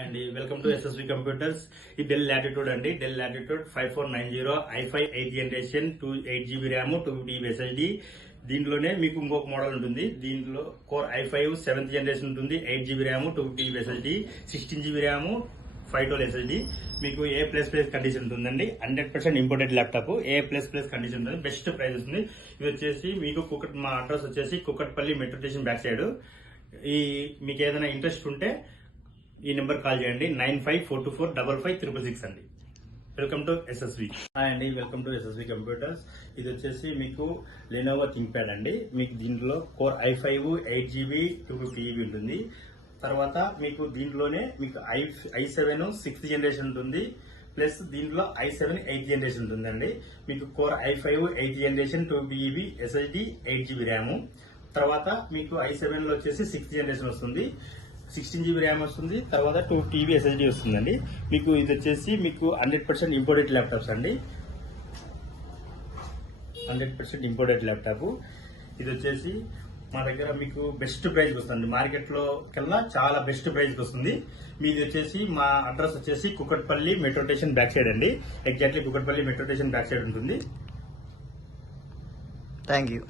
And welcome to SSV computers. ఈ del latitude అండి. Del latitude 5490 i5 8th generation 8GB RAM 250 SSD. దీంట్లోనే మీకు ఇంకొక మోడల్ ఉంటుంది. దీంట్లో కోర్ i5 7th జనరేషన్ ఉంటుంది, 8GB RAM 250 SSD, 16GB RAM 512 SSD. మీకు A++ కండిషన్ ఉంటుందండి. 100% ఇంపోర్టెడ్ ల్యాప్టాప్. A++ కండిషన్ ఉంటుంది. బెస్ట్ ప్రైస్ వస్తుంది. ఇది వచ్చేసి మీకు మా అడ్రస్ వచ్చేసి Kukatpally metro station back side. మీకు ఏదైనా ఇంట్రెస్ట్ ఉంటే ఈ నెంబర్ కాల్ చేయండి. 9542455666 అండి. Welcome to SSV. హాయ్ అండి, వెల్కమ్ టు ఎస్ఎస్వి కంప్యూటర్స్. ఇది వచ్చేసి మీకు లెనోవో థింక్ప్యాడ్ అండి. మీకు దీంట్లో కోర్ i5 8GB 250 ఉంటుంది. తర్వాత మీకు దీంట్లోనే మీకు i7 6th జనరేషన్ ఉంటుంది, ప్లస్ దీంట్లో i7 8th జనరేషన్ ఉంటుందండి. మీకు core i5 8th generation 250 SSD 8GB RAM. తర్వాత మీకు i7 లో వచ్చేసి 6th జనరేషన్ వస్తుంది, 16GB ర్యామ్ వస్తుంది, తర్వాత 2TB SSD వస్తుందండి. మీకు ఇది వచ్చేసి మీకు 100% ఇంపోర్టెడ్ ల్యాప్టాప్స్ అండి. 100% ఇంపోర్టెడ్ ల్యాప్టాప్. ఇది వచ్చేసి మా దగ్గర మీకు బెస్ట్ ప్రైస్ వస్తుంది. మార్కెట్ లో కల్లా చాలా బెస్ట్ ప్రైస్ వస్తుంది. మీది వచ్చేసి మా అడ్రస్ వచ్చేసి Kukatpally metro station back side అండి. Exactly Kukatpally metro station back side ఉంటుంది. Thank you.